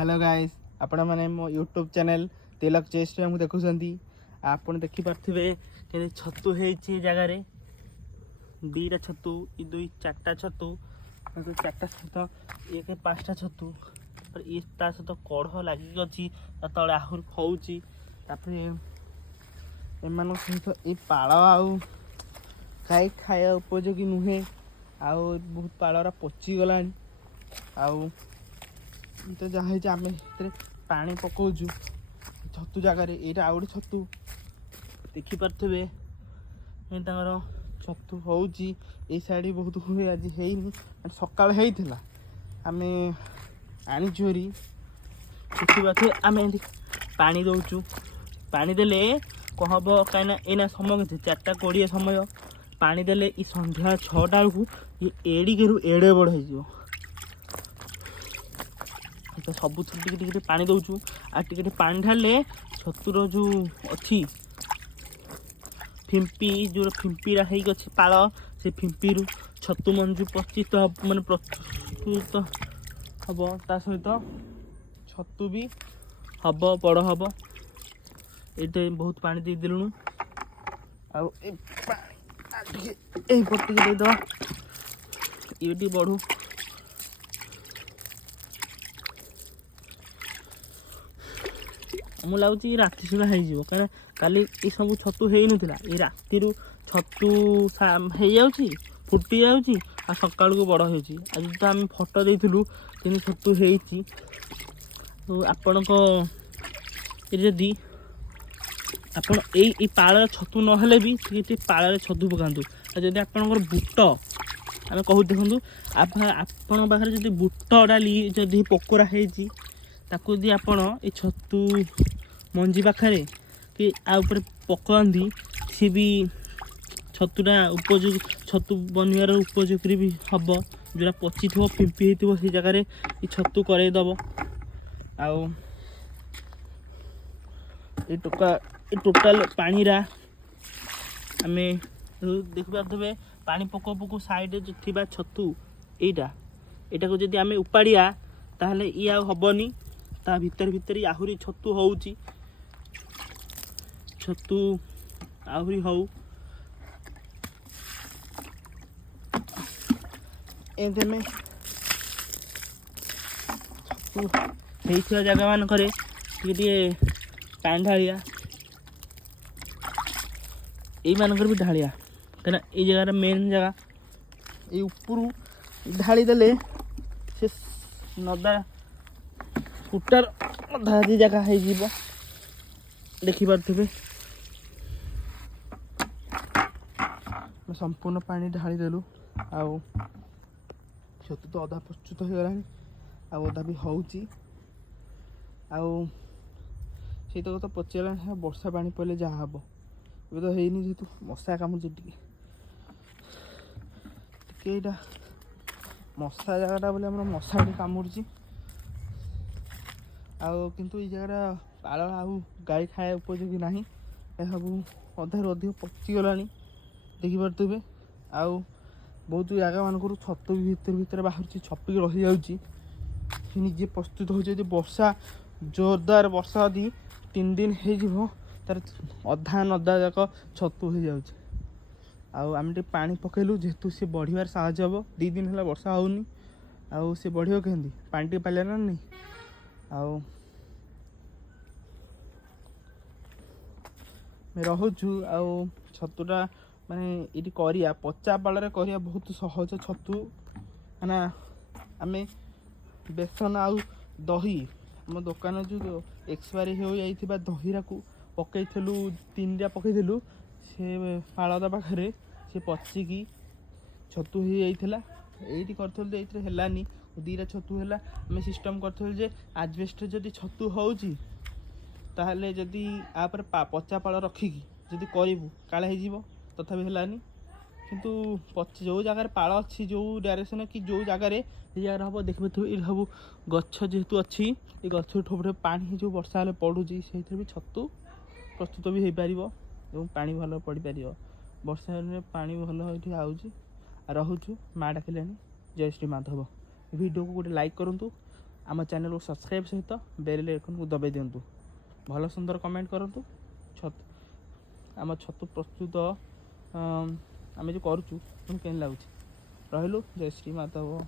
Hello guys आपण मैंने मो यूट्यूब चैनल तिलक चेस्ट में देखुं आप देखिपे के छतु है जगार दीटा छतु दुई चार्टा छतु चार्टा सहित एक पाँचटा छतु ये सहित कढ़ लगिक अच्छी तले आहरी खाऊँगी एम सहित ये पाड़ आउ गाई खाया उपयोगी नुहे आउ बहुत पाड़ा पचिगला आउ तो जहाँ आम पानी पकाचु छतु जगार यहाँ आउ गए छतु देखिपे छतु होची ये साइड बहुत हुए आज है सका आम आनीचुरी देखिए आम पानी दौचु पानी देले कौन हम कहीं एना समय के 4:20 समय पानी देले ये संध्या 6टा बेलू ये एड़िकेरू एड़े बड़ हो तो सब टे पानी दौचु आ टे पानी ढाले छतुर जो अच्छी फिंपी जो फिंपीरा अच्छी पाल से फिंपी छतु मंजू प्रस्तुत मान प्रस्तुत हम ता सहित छतु भी हम बड़ हम ये बहुत पानी दे देलुणु आटी देदे ये बढ़ू मुझे लगुच राति सुधा हो कहीं काली ये सब छतु हो नाला ये राति छतु हो फुटी जाऊँगी आ सका को बड़ हो आज तो आम फटो देलु कि छतु हो आपण जदि आप पाल छतु ना भी पाल छतु पकातु जदि आपंकर बुट आम कहू देखूँ आपण पाखे जब बुट डाली जदि पकोड़ा होती जदि आप छतु मंजी पाखे कि आउपर पकाती सी भी छतुटा उपयोगी छतु बनवार उपयोगी भी हम जोटा पची थो फिंपी हो से जगार ये छतु करदब आउ टोटाल पानीरा आम देखिपे पानी पको पको साइड थी छतु यहाँ को जब आम उपाड़िया ताहले ये आबनी ता भीतर भीतर आहरी छतु होउची छतु आहरी हो एमती में छतु होइथिबा जगह मानकरे पानी ढालिया ये मानकर भी ढालिया कहीं ये जगह मेन जगह ये ऊपर ढाली देले से नदा फुटार अधा जगह हो देखिपे संपूर्ण पानी ढाली देलु आउ छतु तो अधा प्रस्तुत हो गला अधा भी होची आउ से तो पचारा वर्षा पानी पड़े जहाँ हम ये तो है जेहतु मशा कामुचे टे मशा जगटा बोले मशा कामुड़ी किंतु ये जगह पाल आउ गाई खाया उपयोगी ना सब अधारू अधिक पचिगला देखिपे आउ बहुत जगह मानक छतु भी भीतर भीतर बाहर छपिक रही जाऊँगी निजे प्रस्तुत हो वर्षा जोरदार वर्षा यदि 3 दिन हो तार अधा नदा जाक छतु हो जाऊँगी आम पानी पकेलु जेहेतु सी बढ़िबार साहय हम 2 दिन है वर्षा होनी आउ सी बढ़िया कहीं पानी टे पाले ना नहीं आउ रोचु आउ छतुटा माने ये करिया पचा पाल करिया बहुत सहज छतु ना आम बेसन आउ दही आम दुकान जो एक्सपायरी हो जाइथिबा दहीरा को पकईलु 3टा पकईलु से पालदा पाखे से पचिकी छतु हो जाइथिला एठी करथल जे एथरे हेलानी 2टा छतु हैला आम सिस्टम करथल जे आजबेस्ट जदि छतु होउची ताहले जदि आपर पचा पाल रखिकी जदि करिबु काले हो तथापि हेलानी किंतु जो जगार पाल अच्छी जो डायरेक्शन कि जो जगार ये जगह हम देखिए ये सब गछ जेहेतु अच्छी ये गछ ठोपे पानी जो वर्षा हेल्ले पड़ूँ से भी छतु प्रस्तुत भी हो पार पानी भल पड़ पार वर्षा पानी भल ये आउची रोचु माँ डाकिलानी जय श्री माधव वीडियो को गोटे लाइक करूँ ଆମ ଚ୍ୟାନେଲକୁ ସବସ୍କ୍ରାଇବ୍ ସହିତ ବେଲ୍ ଆଇକନ୍କୁ ଦବାଇ ଦିଅନ୍ତୁ। ଭଲ ସୁନ୍ଦର କମେଣ୍ଟ କରନ୍ତୁ। ଆମ ଛତୁ ପ୍ରସ୍ତୁତ ଆମେ ଯେଉଁ କରୁଛୁ କେମିତି ଲାଗୁଛି। ରହିଲୁ। ଜୟ ଶ୍ରୀ ମାଧବ।